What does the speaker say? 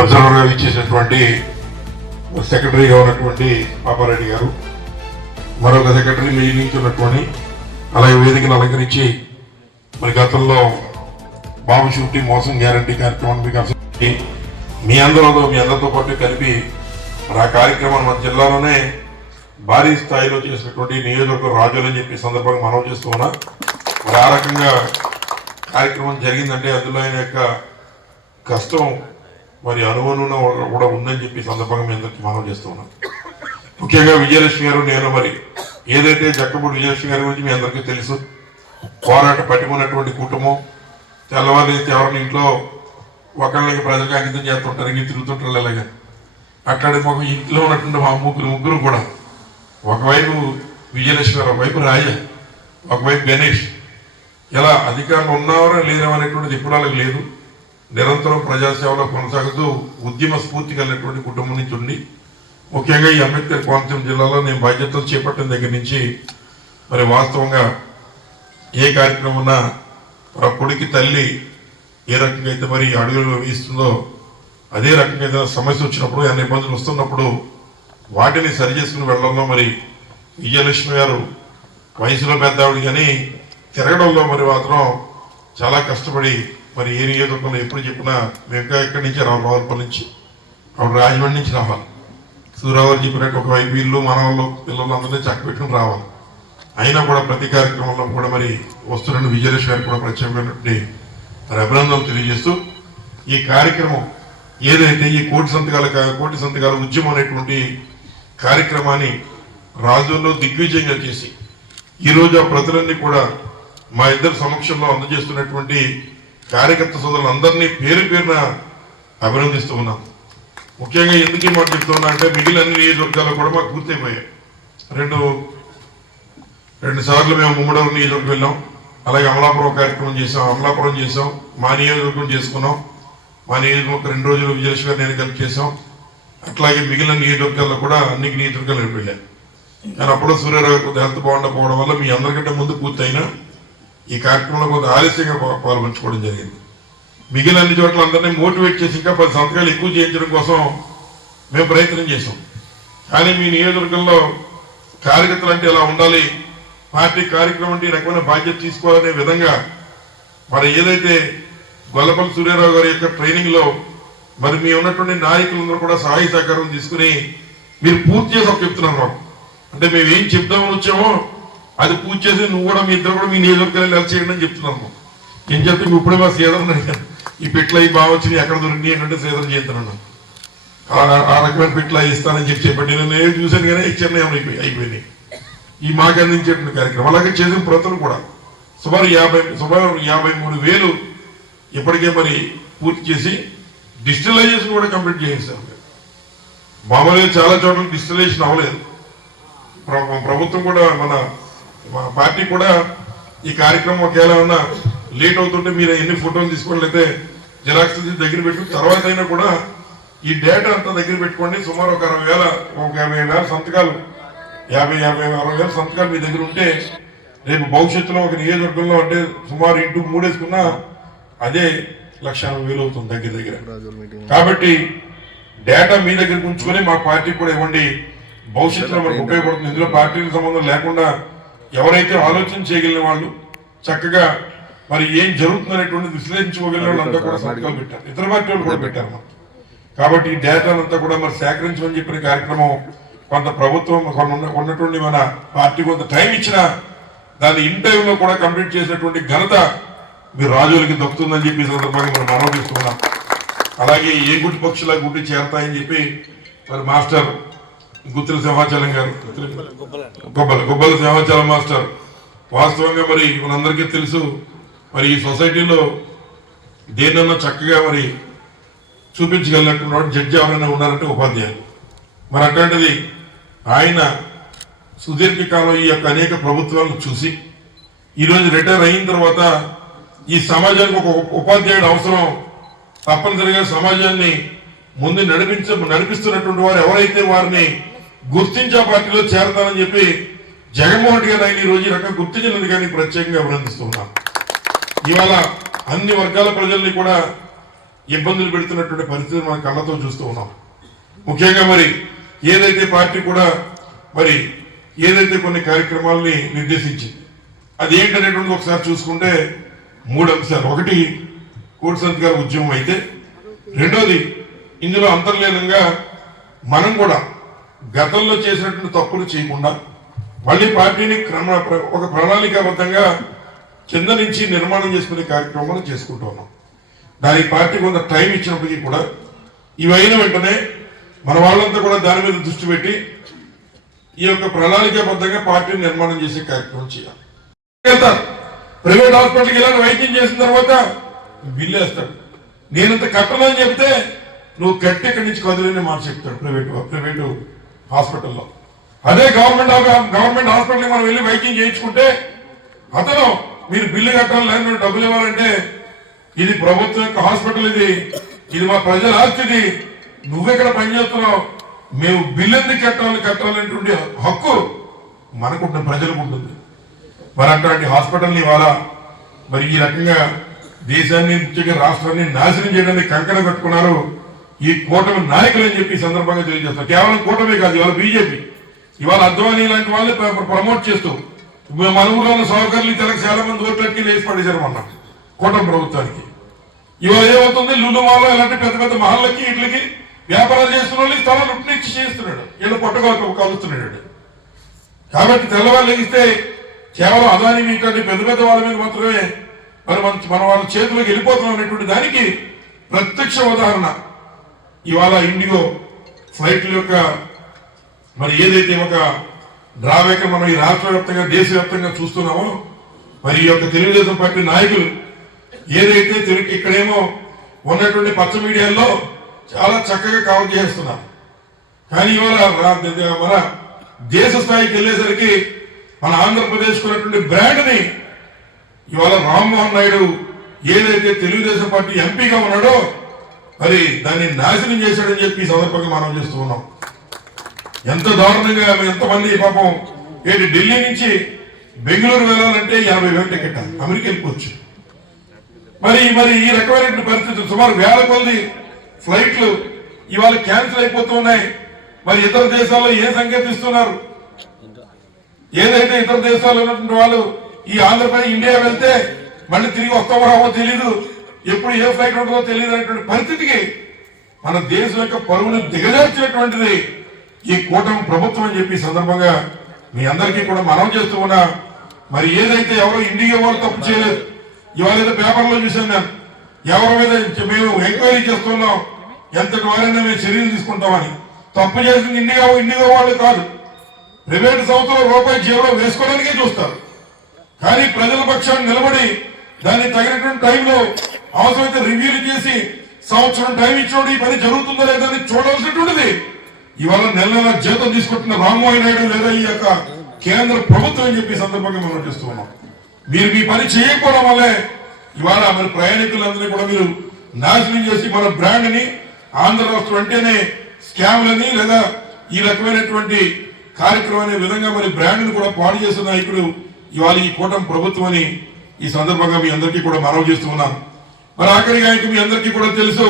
అబ్జర్వర్గా ఇచ్చేసినటువంటి సెక్రటరీగా ఉన్నటువంటి పాపారెడ్డి గారు, మరొక సెక్రటరీ నుంచి ఉన్నటువంటి, అలాగే వేదికను అలంకరించి మరి గతంలో బాబు షూటీ మోసం గ్యారంటీ కార్యక్రమాన్ని మీ అందరితో పాటు కలిపి మరి ఆ కార్యక్రమాన్ని మన జిల్లాలోనే భారీ స్థాయిలో చేసినటువంటి నియోజకవర్గం రాజులు అని చెప్పి సందర్భంగా మనం చేస్తూ ఉన్నా. మరి ఆ రకంగా కార్యక్రమం జరిగిందంటే అందులో ఆయన యొక్క కష్టం మరి అనువనున కూడా ఉందని చెప్పి సందర్భంగా మీ అందరికీ మనం చేస్తూ ఉన్నాం. ముఖ్యంగా విజయలక్ష్మి గారు, నేను మరి ఏదైతే జక్కపూడి విజయలక్ష్మి గారి గురించి మీ అందరికీ తెలుసు, పోరాట పట్టుకున్నటువంటి కుటుంబం, తెల్లవారు ఎవరిని ఇంట్లో ఒకళ్ళకి ప్రజలకు అంకితం చేస్తుంటారు, ఇంక తిరుగుతుంటారు. అలాగే అట్లాంటి మాకు ఇంట్లో ఉన్నటువంటి మా ముగ్గురు కూడా, ఒకవైపు విజయలక్ష్మి గారు, ఒకవైపు రాజా, ఒకవైపు గణేష్, ఇలా అధికారులు ఉన్నారో లేదో అనేటువంటిది ఇప్పుడు వాళ్ళకి లేదు. నిరంతరం ప్రజాసేవలో కొనసాగుతూ ఉద్యమ స్ఫూర్తి కలిగినటువంటి కుటుంబం నుంచి ఉండి, ముఖ్యంగా ఈ అంబేద్కర్ కోనసీమ జిల్లాలో నేను బాధ్యతలు చేపట్టిన దగ్గర నుంచి మరి వాస్తవంగా ఏ కార్యక్రమం ఉన్నా ఆ కొడుకు తల్లి ఏ రకంగా అయితే మరి అడుగులు వేస్తుందో, అదే రకంగా ఏదైనా సమస్య వచ్చినప్పుడు, ఏమైనా ఇబ్బందులు వస్తున్నప్పుడు వాటిని సరి చేసుకుని వెళ్ళడంలో మరి విజయలక్ష్మి గారు వయసులో పెద్దవాడు కానీ తిరగడంలో మరి మాత్రం చాలా కష్టపడి మరి ఏ నియోజకవర్గంలో ఎప్పుడు చెప్పినా మేము ఇంకా ఎక్కడి నుంచి రావులపల్లి నుంచి, అప్పుడు రాజమండ్రి నుంచి రావాలి, సూరావారు చెప్పినట్టు ఒకవైపు వీళ్ళు మనవాళ్ళు పిల్లలు అందరినీ చక్కబెట్టుకుని రావాలి. అయినా కూడా ప్రతి కార్యక్రమంలో కూడా మరి వస్తున్న విజయలక్ష్మి గారికి కూడా ప్రత్యేకమైనటువంటి మరి అభినందనలు తెలియజేస్తూ, ఈ కార్యక్రమం ఏదైతే ఈ కోటి సంతకాల ఉద్యమం అనేటువంటి కార్యక్రమాన్ని రాజుల్లో దిగ్విజయంగా చేసి ఈరోజు ఆ ప్రజలన్నీ కూడా మా ఇద్దరు సమక్షంలో అందజేస్తున్నటువంటి కార్యకర్త సోదరులందరినీ పేరు పేరున అభినందిస్తూ ఉన్నాం. ముఖ్యంగా ఎందుకు మాట చెప్తున్నా అంటే మిగిలిన అన్ని నియోజకవర్గాలు కూడా మాకు పూర్తయిపోయాయి. రెండు సార్లు మేము ముమ్మడవరం నియోజకవర్గం వెళ్ళాం, అలాగే అమలాపురం కార్యక్రమం చేసాం, అమలాపురం చేసాం, మా నియోజకవర్గం చేసుకున్నాం. మా నియోజకవర్గం 2 రోజులు విజయలక్ష్మి గారు నేను కలిపి చేసాం. అట్లాగే మిగిలిన నియోజకవర్గాల్లో కూడా అన్ని నియోజకవర్గాలు వెళ్ళాను. కానీ అప్పుడు సూర్యరావు కొంత హెల్త్ బాగుండకపోవడం వల్ల మీ అందరికంటే ముందు పూర్తయినా ఈ కార్యక్రమంలో కొంత ఆలస్యంగా పాల్పంచుకోవడం జరిగింది. మిగిలిన అన్ని చోట్ల అందరినీ మోటివేట్ చేసి ఇంకా 10 సంతకాలు ఎక్కువ చేయించడం కోసం మేము ప్రయత్నం చేసాం. కానీ మీ నియోజకవర్గంలో కార్యకర్తలు అంటే ఎలా ఉండాలి, పార్టీ కార్యక్రమం అంటే ఈ రకమైన బాధ్యత తీసుకోవాలనే విధంగా మరి ఏదైతే గొల్లపల్లి సూర్యారావు గారి యొక్క ట్రైనింగ్లో మరి మీ ఉన్నటువంటి నాయకులందరూ కూడా సహాయ సహకారం తీసుకుని మీరు పూర్తి చేసి ఒక చెప్తున్నారు మాకు. అంటే మేము ఏం చెప్దామని వచ్చామో అది పూర్తి చేసి నువ్వు కూడా మీ ఇద్దరు కూడా మీ నియోజకవర్గాలు ఎలా చేయండి అని చెప్తున్నాము. ఏం చెప్తే ఇప్పుడే మా శ్రీధరన్ అడిగాను, ఈ పిట్ల ఈ బాగా వచ్చినాయి ఎక్కడ దొరికినాయి ఏంటంటే శ్రీధరన్ చేస్తున్నాను, ఆ రకమైన పిట్ల ఇస్తానని చెప్పి నేను చూశాను కానీ చెన్నై అయిపోయినాయి ఈ మాకు అందించేటువంటి కార్యక్రమం. అలాగే చేసిన ప్రతులు కూడా సుమారు 53,000 ఇప్పటికే మరి పూర్తి చేసి డిజిటలైజేషన్ కూడా కంప్లీట్ చేసేసారు. మామూలుగా చాలా చోట్ల డిజిటలైజేషన్ అవ్వలేదు. ప్రభుత్వం కూడా మా పార్టీ కూడా ఈ కార్యక్రమం ఒకవేళ ఏమన్నా లేట్ అవుతుంటే మీరు ఎన్ని ఫోటోలు తీసుకోండి, లేకపోతే జిరాక్స్ దగ్గర పెట్టుకుని తర్వాత అయినా కూడా ఈ డేటా అంతా దగ్గర పెట్టుకోండి. సుమారు ఒక 50,000 సంతకాలు 50,000 సంతకాలు మీ దగ్గర ఉంటే రేపు భవిష్యత్తులో ఒక నియోజకవర్గంలో అంటే సుమారు ఇంటూ 3 వేసుకున్నా అదే 1,60,000 అవుతుంది దగ్గర. కాబట్టి డేటా మీ దగ్గర ఉంచుకొని మా పార్టీకి కూడా ఇవ్వండి, భవిష్యత్తులో మనకు ఉపయోగపడుతుంది. ఇందులో పార్టీలకు సంబంధం లేకుండా ఎవరైతే ఆలోచన చేయగలిగిన వాళ్ళు చక్కగా మరి ఏం జరుగుతుందనేటువంటి విశ్లేషించుకోగలిగిన వాళ్ళంతా కూడా సంతకాలు పెట్టారు, ఇతర పార్టీ వాళ్ళు కూడా పెట్టారు మనం. కాబట్టి ఈ డేటానంతా కూడా మరి సేకరించమని చెప్పిన కార్యక్రమం కొంత ప్రభుత్వం ఉన్నటువంటి మన పార్టీ కొంత టైం ఇచ్చినా దాన్ని ఇన్ టైంలో కూడా కంప్లీట్ చేసినటువంటి ఘనత మీరు రాజులకి దక్కుతుందని చెప్పి సందర్భంగా మనం ఆరోపిస్తున్నాం. అలాగే ఏ గుడ్డి పక్షులా గుడ్డి చేరతాయని చెప్పి మరి మాస్టర్ గుత్తుల సింహాచలం గారు, గుబ్బల సింహాచలం మాస్టర్ వాస్తవంగా మరి మనందరికీ తెలుసు మరి ఈ సొసైటీలో దేన్నన్నా చక్కగా మరి చూపించగలిగినటువంటి జడ్జి ఎవరైనా ఉన్నారంటే ఉపాధ్యాయులు. మరి అట్లాంటిది ఆయన సుదీర్ఘకాలం ఈ యొక్క అనేక ప్రభుత్వాలను చూసి ఈరోజు రిటైర్ అయిన తర్వాత ఈ సమాజానికి ఒక ఉపాధ్యాయుడు అవసరం, తప్పనిసరిగా సమాజాన్ని ముందు నడిపిస్తున్నటువంటి వారు ఎవరైతే వారిని గుర్తించే పార్టీలో చేరతానని చెప్పి జగన్మోహన్ రెడ్డి గారు ఆయన ఈ రోజు ఈ రకంగా గుర్తించినందుకు కానీ ప్రత్యేకంగా అభినందిస్తున్నాం. ఇవాళ అన్ని వర్గాల ప్రజల్ని కూడా ఇబ్బందులు పెడుతున్నటువంటి పరిస్థితి మన కళ్ళతో చూస్తూ ఉన్నాం. ముఖ్యంగా మరి ఏదైతే పార్టీ కూడా మరి ఏదైతే కొన్ని కార్యక్రమాలని నిర్దేశించింది అది ఏంటనేటువంటి ఒకసారి చూసుకుంటే 3 అంశాలు. ఒకటి కోటి సంతకాల ఉద్యమం అయితే, రెండోది ఇందులో అంతర్లీనంగా మనం కూడా గతంలో చేసినటువంటి తప్పులు చేయకుండా మళ్ళీ పార్టీని ఒక ప్రణాళికాబద్ధంగా కింద నుంచి నిర్మాణం చేసుకునే కార్యక్రమాలు చేసుకుంటూ ఉన్నాం. దానికి పార్టీ కొంత టైం ఇచ్చినప్పటికీ కూడా ఇవైన వెంటనే మన వాళ్ళంతా కూడా దాని మీద దృష్టి పెట్టి ఈ యొక్క ప్రణాళికాబద్ధంగా పార్టీని నిర్మాణం చేసే కార్యక్రమం చేయాలి. ప్రైవేట్ హాస్పిటల్కి ఇలా వైద్యం చేసిన తర్వాత బిల్లు వేస్తాడు. నేనంత కట్టలని చెప్తే నువ్వు కట్టి ఇక్కడి నుంచి కదులని మాట చెప్తాడు ప్రైవేట్ హాస్పిటల్లో. అదే గవర్నమెంట్ హాస్పిటల్కి మనం వెళ్ళి వైద్యం చేయించుకుంటే అతను మీరు బిల్లు కట్టాలి లేదా మీరు డబ్బులు ఇవ్వాలంటే ఇది ప్రభుత్వం యొక్క హాస్పిటల్, ఇది మా ప్రజల ఆస్తిది, నువ్వెక్కడ పనిచేస్తున్నావు, మేము బిల్లు ఎందుకు కట్టాలనేటువంటి హక్కు మనకుంటుంది, ప్రజలకు ఉంటుంది. మరి అట్లాంటి హాస్పిటల్ని ఇవాళ మరి ఈ రకంగా దేశాన్ని ముఖ్యంగా రాష్ట్రాన్ని నాశనం చేయడానికి కంకణ కట్టుకున్నారు ఈ కూటమి నాయకులు అని చెప్పి సందర్భంగా తెలియజేస్తారు. కేవలం కూటమి కాదు, ఇవాళ బీజేపీ ఇవాళ అద్వానీ లాంటి వాళ్ళు ప్రమోట్ చేస్తూ మన ఊళ్ళో సౌకర్యాలు తెలకు చాలా మంది ఓట్లకి లేచి పడేశారు మొన్న కూటమి ప్రభుత్వానికి. ఇవాళ ఏమవుతుంది, లులుమాలో ఇలాంటి పెద్ద పెద్ద మహల్లకి ఇట్లకి వ్యాపారాలు చేస్తున్న వాళ్ళు స్థలాలు ఉట్నిచ్చి చేస్తున్నాడు, వీళ్ళు పొట్టగొట్టు కలుస్తున్నాడు. కాబట్టి తెల్లవాళ్ళు లెగిస్తే కేవలం అదాని ఇట్లాంటి పెద్ద పెద్ద వాళ్ళ మీద మాత్రమే మరి మన వాళ్ళ చేతిలోకి వెళ్ళిపోతున్నాం అనేటువంటి దానికి ప్రత్యక్ష ఉదాహరణ ఇవాళ ఇండిగో ఫ్లైట్ల యొక్క మరి ఏదైతే ఒక డ్రాబ్యాక్ మనం ఈ రాష్ట్ర వ్యాప్తంగా దేశవ్యాప్తంగా చూస్తున్నామో మరి ఈ యొక్క తెలుగుదేశం పార్టీ నాయకులు ఏదైతే ఇక్కడేమో ఉన్నటువంటి పచ్చ మీడియాల్లో చాలా చక్కగా కవర్ చేస్తున్నారు. కానీ ఇవాళ మన దేశ స్థాయికి వెళ్ళేసరికి మన ఆంధ్రప్రదేశ్ ఉన్నటువంటి బ్రాండ్ ని ఇవాళ రామ్మోహన్ నాయుడు ఏదైతే తెలుగుదేశం పార్టీ ఎంపీగా ఉన్నాడో మరి దాన్ని నాశనం చేశాడని చెప్పి ఈ సందర్భంగా మనం చేస్తూ ఉన్నాం. ఎంత దారుణంగా ఎంతమంది పాపం ఢిల్లీ నుంచి బెంగళూరు వెళ్ళాలంటే 50,000 టికెట్, అమెరికా వెళ్ళిపోవచ్చు. మరి ఈ రకమైన పరిస్థితి సుమారు 1000 కొద్ది ఫ్లైట్లు ఇవాళ క్యాన్సిల్ అయిపోతున్నాయి. మరి ఇతర దేశాల్లో ఏ సంకేతం ఇస్తున్నారు, ఏదైతే ఇతర దేశాల్లో ఉన్నటువంటి వాళ్ళు ఈ ఆంధ్రప్రదేశ్ ఇండియా వెళ్తే మళ్ళీ తిరిగి వస్తామో రావో తెలీదు, ఎప్పుడు ఏ ఫ్లైట్ ఉంటుందో తెలియదు అనేటువంటి పరిస్థితికి మన దేశం యొక్క పరువును దిగజార్చినటువంటిది ఈ కూటమి ప్రభుత్వం అని చెప్పి సందర్భంగా మీ అందరికీ కూడా మనం చేస్తూ ఉన్నా. మరి ఏదైతే ఎవరో ఇండియా వాళ్ళు తప్పు చేయలేదు, ఇవాళ ఏదో పేపర్లో చూశాను నేను, ఎవరి మీద మేము ఎంక్వైరీ చేస్తున్నాం, ఎంతటి వారైనా మేము చర్యలు తీసుకుంటామని. తప్పు చేసింది ఇండియా వాళ్ళు కాదు, ప్రైవేట్ సంస్థలో రూపాయి జేబులో వేసుకోవడానికే చూస్తారు. కానీ ప్రజల పక్షాన్ని నిలబడి దాన్ని తగినటువంటి టైంలో అవసరమైతే రివ్యూలు చేసి సంవత్సరం టైం ఇచ్చినప్పుడు ఈ పని జరుగుతుందో లేదని చూడాల్సినటువంటిది ఇవాళ నెల నెల జీతం తీసుకుంటున్న రామ్మోహన్ నాయుడు లేదా ఈ యొక్క కేంద్ర ప్రభుత్వం అని చెప్పి సందర్భంగా మనం చేస్తూ ఉన్నాం. మీరు మీ పని చేయకపోవడం వల్లే ఇవాళ మన ప్రయాణికులందరినీ కూడా మీరు నాశనం చేసి మన బ్రాండ్ ని ఆంధ్ర రాష్ట్రం అంటేనే స్కామ్లని లేదా ఈ రకమైనటువంటి కార్యక్రమం అనే విధంగా మరి బ్రాండ్ ని కూడా పాడు చేసిన నాయకుడు ఇవాళ ఈ కూటమి ప్రభుత్వం అని ఈ సందర్భంగా మీ అందరికీ కూడా మనవి చేస్తూ ఉన్నాను. మరి ఆఖరిగా మీ అందరికీ కూడా తెలుసు,